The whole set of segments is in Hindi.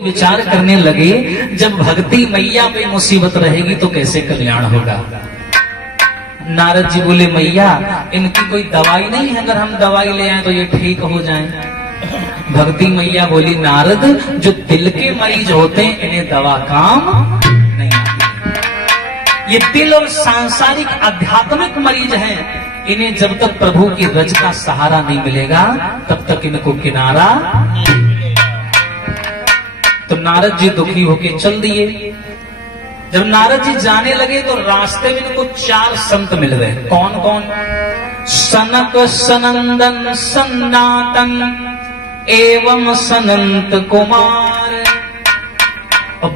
विचार करने लगे, जब भक्ति मैया पे मुसीबत रहेगी तो कैसे कल्याण होगा। नारद जी बोले, मैया इनकी कोई दवाई नहीं है, अगर हम दवाई ले आए तो ये ठीक हो जाए। भक्ति मैया बोली, नारद जो दिल के मरीज होते हैं इन्हें दवा काम नहीं आती। ये दिल और सांसारिक आध्यात्मिक मरीज हैं, इन्हें जब तक प्रभु की रज का सहारा नहीं मिलेगा तब तक इनको किनारा। तो नारद जी दुखी होके चल दिए। जब नारद जी जाने लगे तो रास्ते में इनको 4 संत मिल गए। कौन कौन? सनक सनंदन सन्नातन एवं सनंत कुमार।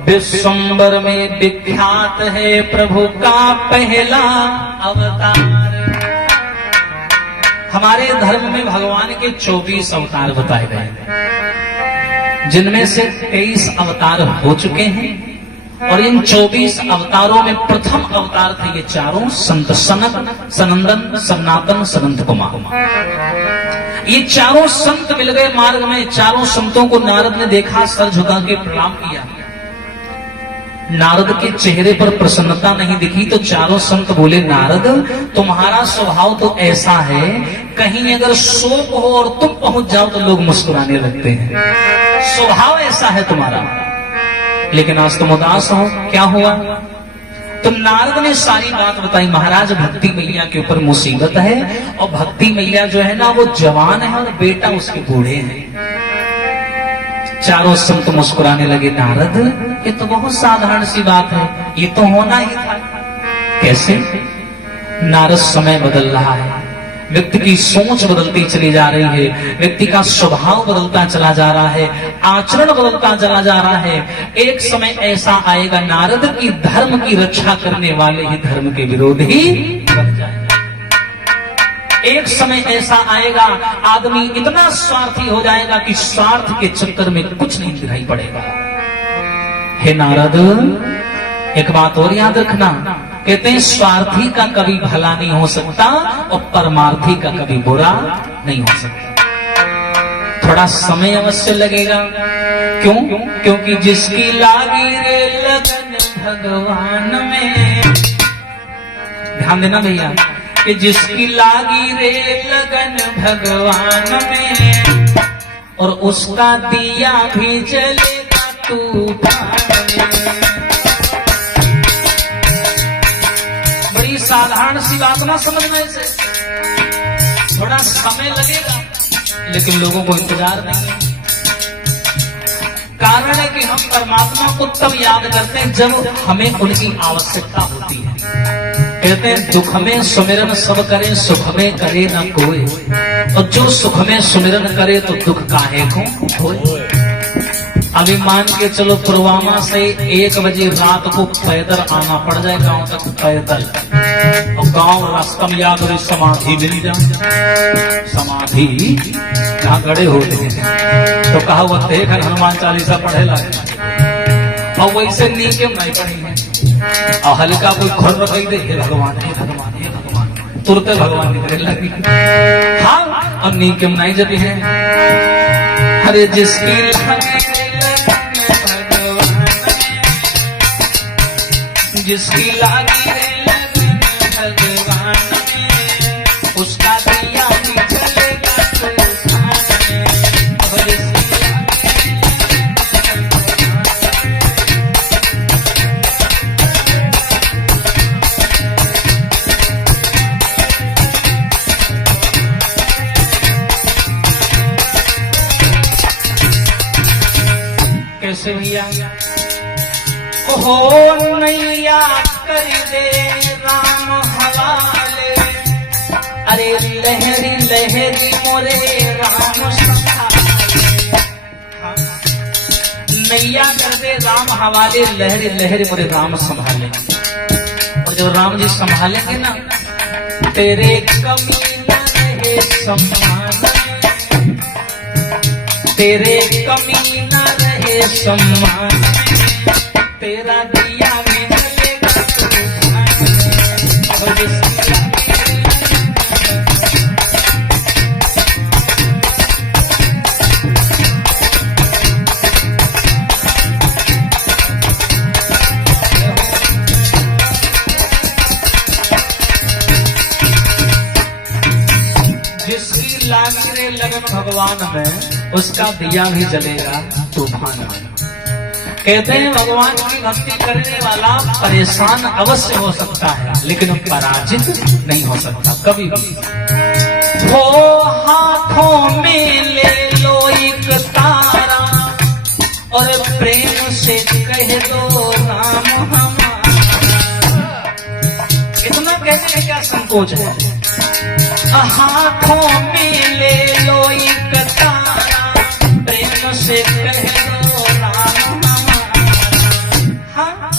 विश्वंबर में विख्यात है प्रभु का पहला अवतार। हमारे धर्म में भगवान के 24 अवतार बताए गए, जिनमें से 23 अवतार हो चुके हैं। और इन 24 अवतारों में प्रथम अवतार थे ये 4 संत, सनक सनंदन सन्नातन सनंत कुमार। ये 4 संत मिल गए मार्ग में। 4 संतों को नारद ने देखा, सर झुका के प्रणाम किया। नारद के चेहरे पर प्रसन्नता नहीं दिखी तो 4 संत बोले, नारद तुम्हारा स्वभाव तो ऐसा है, कहीं अगर शोक हो और तुम पहुंच जाओ तो लोग मुस्कुराने लगते हैं। स्वभाव ऐसा है तुम्हारा, लेकिन आज तुम उदास हो, क्या हुआ? तो नारद ने सारी बात बताई। महाराज भक्ति मैया के ऊपर मुसीबत है, और भक्ति मैया जो है ना वो जवान है और बेटा उसके बूढ़े हैं। 4 संत मुस्कुराने लगे। नारद ये तो बहुत साधारण सी बात है, ये तो होना ही था। कैसे? नारद समय बदल रहा है, व्यक्ति की सोच बदलती चली जा रही है, व्यक्ति का स्वभाव बदलता चला जा रहा है, आचरण बदलता चला जा रहा है। एक समय ऐसा आएगा नारद की धर्म की रक्षा करने वाले ही धर्म के विरोधी बन जाएंगे। एक समय ऐसा आएगा आदमी इतना स्वार्थी हो जाएगा कि स्वार्थ के चक्कर में कुछ नहीं दिखाई पड़ेगा। हे नारद एक बात और याद रखना, कहते हैं स्वार्थी का कभी भला नहीं हो सकता और परमार्थी का कभी बुरा नहीं हो सकता। थोड़ा समय अवश्य लगेगा। क्यों? क्योंकि जिसकी लागी रे लगन भगवान में, ध्यान देना भैया, कि जिसकी लागी रे लगन भगवान में, और उसका दिया भी जलेगा तूफान में। बड़ी साधारण सी बात ना समझने से, थोड़ा समय लगेगा, लेकिन लोगों को इंतजार नहीं है। कारण है कि हम परमात्मा को तब याद करते हैं जब हमें उनकी आवश्यकता होती है। कहते हैं दुख में सुमिरन सब करे, सुख में करे ना कोई, और जो सुख में सुमिरन करे तो दुख काहे को होए। अभी मान के चलो पुलवामा से 1 बजे रात को पैदल आना पड़ जाए गांव तक, पैदल, और गांव रास्ता में याद हो समाधि मिल जाए। समाधि जहाँ गड़े होते हैं तो कहा वो देख हनुमान चालीसा पढ़े लगे, और वैसे नीचे नहीं पढ़ी है, और हल्का कोई खोल रख दे, हे भगवान हे भगवान हे भगवान, तुरंत भगवान निकले लगी। हाँ, और नीचे नहीं जब है हरे जिसकी जिसकी लागी लगन भगवान में, उसका दिया भी जलेगा तूफान में। कैसे भैया? हो नैया कर दे राम हवाले, अरे लहरी लहरी मोरे राम संभाले। नैया कर दे राम हवाले, लहरी लहरी मोरे राम संभाले। और जब राम जी संभालेंगे ना, तेरे कमी न रहे सम्मान, तेरे कमी न रहे सम्मान, तेरा दिया में जलेगा तूफान। भगवान में उसका दिया भी जलेगा तूफान में। कहते हैं भगवान की भक्ति करने वाला परेशान अवश्य हो सकता है, लेकिन पराजित नहीं हो सकता कभी भी। हो हाथों में ले लो एक तारा और प्रेम से कह दो राम हमारा। इतना कहने में क्या संकोच है। हाथों में ले लो एक तारा प्रेम से कह दो राम हमारा। हाँ,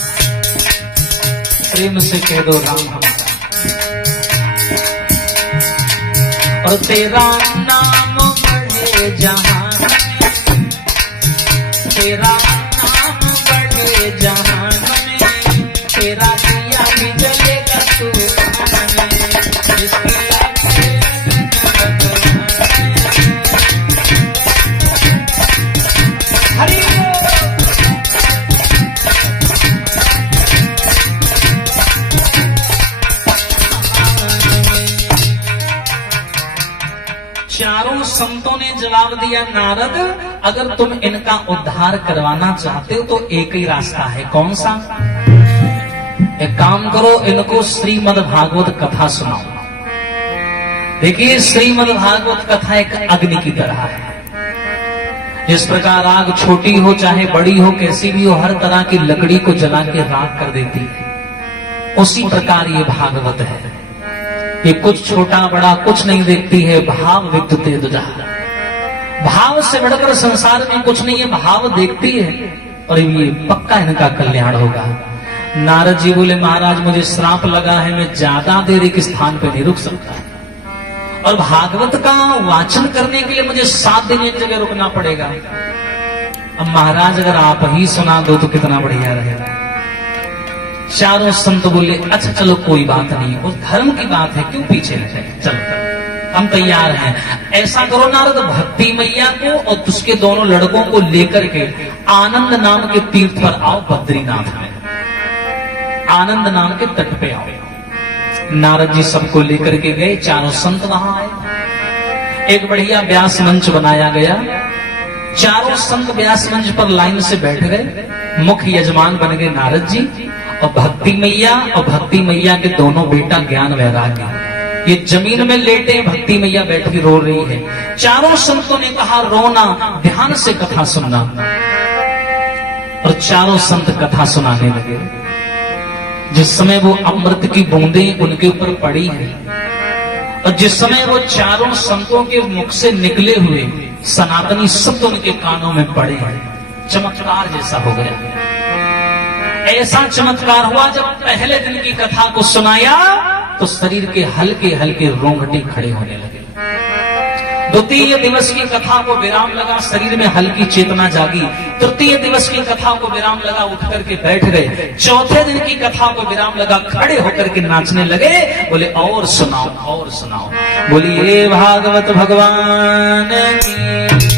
प्रेम से कह दो राम हमारा। और तेरा नाम बढ़े जहान में, तेरा नाम बढ़े जहान में, तेरा दिया भी जलेगा तूफान में। हरि चारों संतों ने जवाब दिया, नारद अगर तुम इनका उद्धार करवाना चाहते हो तो एक ही रास्ता है। कौन सा? एक काम करो, इनको श्रीमद् भागवत कथा सुनाओ। देखिए, श्रीमद् भागवत कथा एक अग्नि की तरह है। जिस प्रकार आग छोटी हो चाहे बड़ी हो, कैसी भी हो, हर तरह की लकड़ी को जला के राख कर देती है, उसी प्रकार ये भागवत है। ये कुछ छोटा बड़ा कुछ नहीं देखती है। भाव विद्युते दुजा, भाव से बढ़कर संसार में कुछ नहीं है। भाव देखती है और ये पक्का इनका कल्याण होगा। नारद जी बोले, महाराज मुझे श्राप लगा है, मैं ज्यादा देर एक स्थान पे नहीं रुक सकता, और भागवत का वाचन करने के लिए मुझे 7 दिन एक जगह रुकना पड़ेगा। अब महाराज अगर आप ही सुना दो तो कितना बढ़िया रहेगा। चारों संत बोले, अच्छा चलो कोई बात नहीं, उस धर्म की बात है, क्यों पीछे रहे, चलो हम तैयार हैं। ऐसा करो नारद, भक्ति मैया को और उसके दोनों लड़कों को लेकर के आनंद नाम के तीर्थ पर आओ, बद्रीनाथ में, आनंद नाम के तट पे आओ। नारद जी सबको लेकर के गए, चारों संत वहां आए। एक बढ़िया व्यास मंच बनाया गया, चारों संत व्यास मंच पर लाइन से बैठ गए। मुख्य यजमान बन गए नारद जी और भक्ति मैया, और भक्ति मैया के दोनों बेटा ज्ञान वैराग्य। ये जमीन में लेटे, भक्ति मैया बैठी रो रही है। चारों संतों ने कहा, रोना, ध्यान से कथा सुनना। और चारों संत कथा सुनाने लगे। जिस समय वो अमृत की बूंदें उनके ऊपर पड़ी हैं, और जिस समय वो चारों संतों के मुख से निकले हुए सनातनी शब्द उनके कानों में पड़े हैं, चमत्कार जैसा हो गया। ऐसा चमत्कार हुआ, जब पहले दिन की कथा को सुनाया तो शरीर के हल्के हल्के रोंगटे खड़े होने लगे। द्वितीय दिवस की कथा को विराम लगा, शरीर में हल्की चेतना जागी। तृतीय दिवस की कथा को विराम लगा, उठ करके बैठ गए। चौथे दिन की कथा को विराम लगा, खड़े होकर के नाचने लगे। बोले, और सुनाओ और सुनाओ। बोलिए भागवत भगवान की।